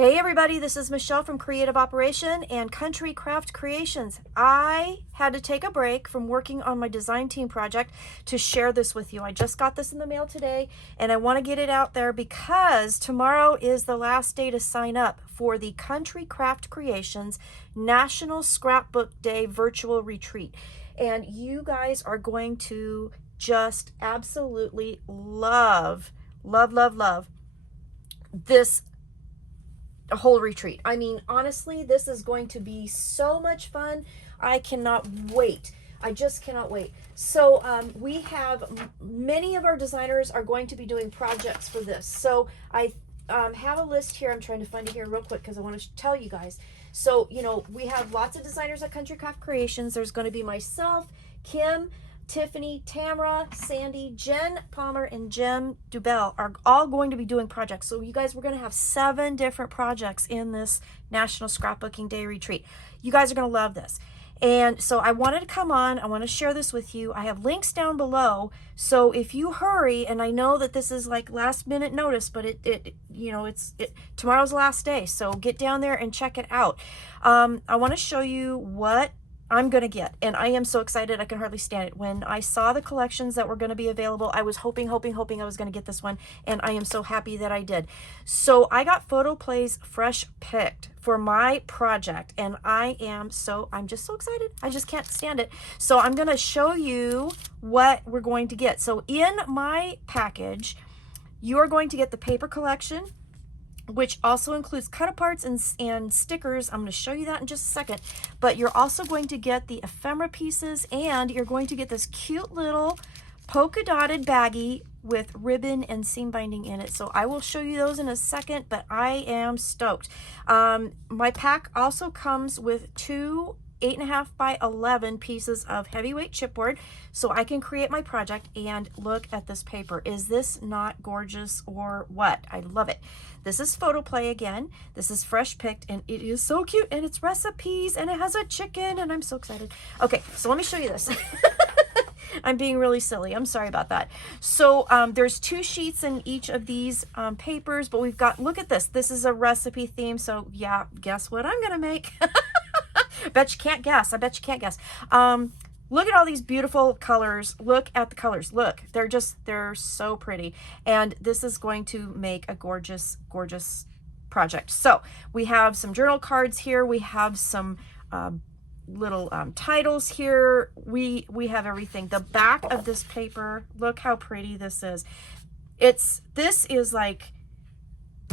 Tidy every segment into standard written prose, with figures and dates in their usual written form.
Hey everybody, this is Michelle from Creative Operation and Country Craft Creations. I had to take a break from working on my design team project to share this with you. I just got this in the mail today and I want to get it out there because tomorrow is the last day to sign up for the Country Craft Creations National Scrapbook Day virtual retreat. And you guys are going to just absolutely love this whole retreat. I mean, honestly, this is going to be so much fun. I cannot wait. I just cannot wait. So we have many of our designers are going to be doing projects for this. So I have a list here. I'm trying to find it here real quick because I want to tell you guys. So, you know, we have lots of designers at Country Craft Creations. There's going to be myself, Kim, Tiffany, Tamara, Sandy, Jen Palmer, and Jem Dubell are all going to be doing projects. So you guys, we're going to have 7 different projects in this National Scrapbooking Day retreat. You guys are going to love this. And so I wanted to come on. I want to share this with you. I have links down below. So if you hurry, and I know that this is like last minute notice, but tomorrow's the last day. So get down there and check it out. I want to show you what I'm going to get, and I am so excited. I can hardly stand it. When I saw the collections that were going to be available, I was hoping I was going to get this one, and I am so happy that I did. So I got Photoplay's Fresh Picked for my project, and I'm just so excited. I just can't stand it. So I'm going to show you what we're going to get. So in my package, you are going to get the paper collection, which also includes cut-aparts and stickers. I'm going to show you that in just a second. But you're also going to get the ephemera pieces, and you're going to get this cute little polka-dotted baggie with ribbon and seam binding in it. So I will show you those in a second, but I am stoked. My pack also comes with 2 8.5 by 11 pieces of heavyweight chipboard so I can create my project. And look at this paper. Is this not gorgeous or what? I love it. This is Photoplay again. This is Fresh Picked, and it is so cute, and it's recipes, and it has a chicken, and I'm so excited. Okay, so let me show you this. I'm being really silly. I'm sorry about that. So there's 2 sheets in each of these papers, but we've got, look at this. This is a recipe theme. So yeah, guess what I'm gonna make? Bet you can't guess. I bet you can't guess. Look at all these beautiful colors. Look at the colors. Look, they're so pretty. And this is going to make a gorgeous, gorgeous project. So we have some journal cards here. We have some little titles here. We have everything. The back of this paper, look how pretty this is. This is like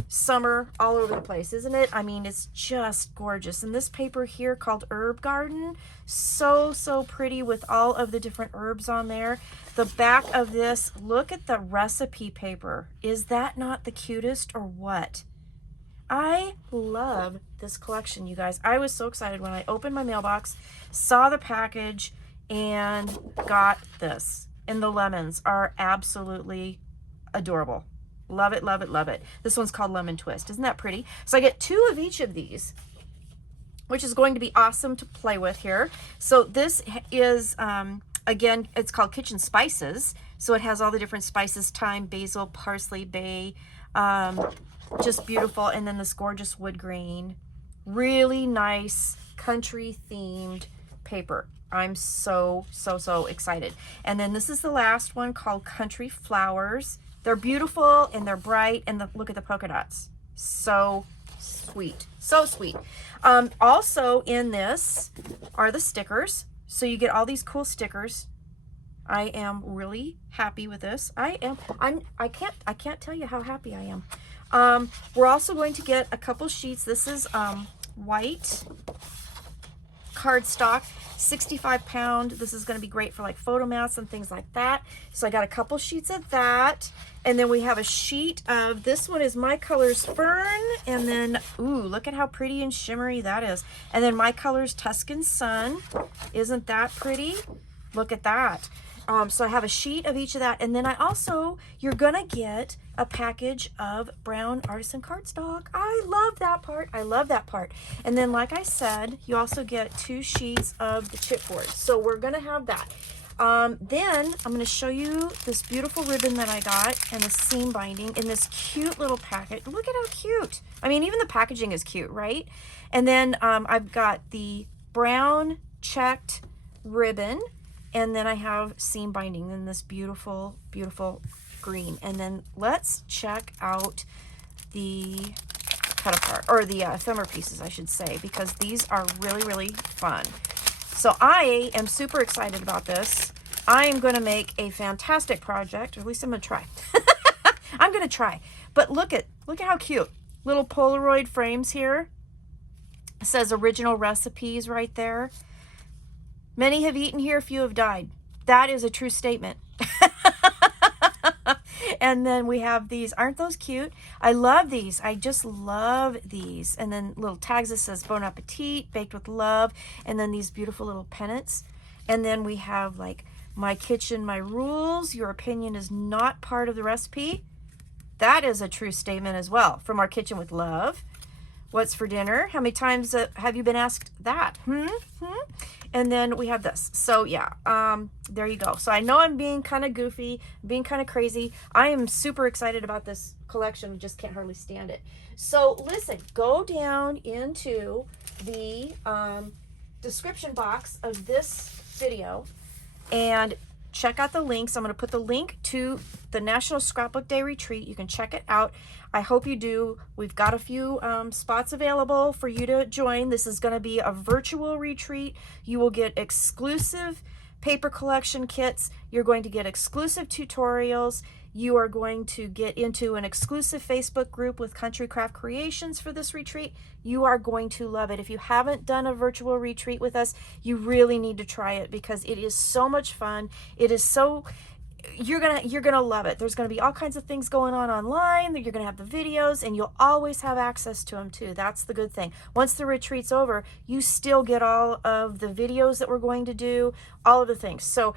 summer all over the place, isn't it? I mean, it's just gorgeous. And this paper here called Herb Garden, so pretty with all of the different herbs on there. The back of this, look at the recipe paper. Is that not the cutest or what? I love this collection, you guys. I was so excited when I opened my mailbox, saw the package, and got this. And the lemons are absolutely adorable. Love it, love it, love it. This one's called Lemon Twist. Isn't that pretty? So I get 2 of each of these, which is going to be awesome to play with here. So this is, again, it's called Kitchen Spices. So it has all the different spices: thyme, basil, parsley, bay, just beautiful. And then this gorgeous wood grain, really nice country themed paper. I'm so excited. And then this is the last one called Country Flowers. They're beautiful and they're bright, and look at the polka dots. So sweet, so sweet. Also in this are the stickers. So you get all these cool stickers. I am really happy with this. I can't tell you how happy I am. We're also going to get a couple sheets. This is white cardstock, 65-pound. This is going to be great for like photo mats and things like that. So I got a couple sheets of that. And then we have a sheet of, this one is My Colors Fern. And then, ooh, look at how pretty and shimmery that is. And then My Colors Tuscan Sun. Isn't that pretty? Look at that. So I have a sheet of each of that. And then you're gonna get a package of brown artisan cardstock. I love that part. I love that part. And then, like I said, you also get 2 sheets of the chipboard. So we're gonna have that. Then I'm going to show you this beautiful ribbon that I got and the seam binding in this cute little packet. Look at how cute. I mean, even the packaging is cute, right? And then I've got the brown checked ribbon, and then I have seam binding in this beautiful, beautiful green. And then let's check out the cut apart, or the ephemera pieces, I should say, because these are really, really fun. So I am super excited about this. I am going to make a fantastic project, or at least I'm going to try. I'm going to try. But look at how cute. Little Polaroid frames here. It says original recipes right there. Many have eaten here, few have died. That is a true statement. And then we have these. Aren't those cute? I love these. I just love these. And then little tags that says Bon Appetit, baked with love. And then these beautiful little pennants. And then we have like my kitchen, my rules. Your opinion is not part of the recipe. That is a true statement as well. From Our Kitchen with Love. What's for dinner? How many times have you been asked that? And then we have this. So yeah, there you go. So I know I'm being kind of goofy, being kind of crazy. I am super excited about this collection. Just can't hardly stand it. So listen, go down into the description box of this video and check out the links. I'm going to put the link to the National Scrapbook Day Retreat. You can check it out. I hope you do. We've got a few spots available for you to join. This is going to be a virtual retreat. You will get exclusive paper collection kits. You're going to get exclusive tutorials. You are going to get into an exclusive Facebook group with Country Craft Creations for this retreat. You are going to love it. If you haven't done a virtual retreat with us, you really need to try it because it is so much fun. It is so... You're gonna love it. There's gonna be all kinds of things going on online. You're gonna have the videos, and you'll always have access to them too. That's the good thing. Once the retreat's over, you still get all of the videos that we're going to do, all of the things. So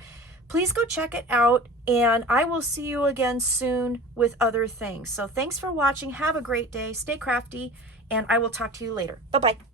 please go check it out, and I will see you again soon with other things. So thanks for watching. Have a great day. Stay crafty, and I will talk to you later. Bye-bye.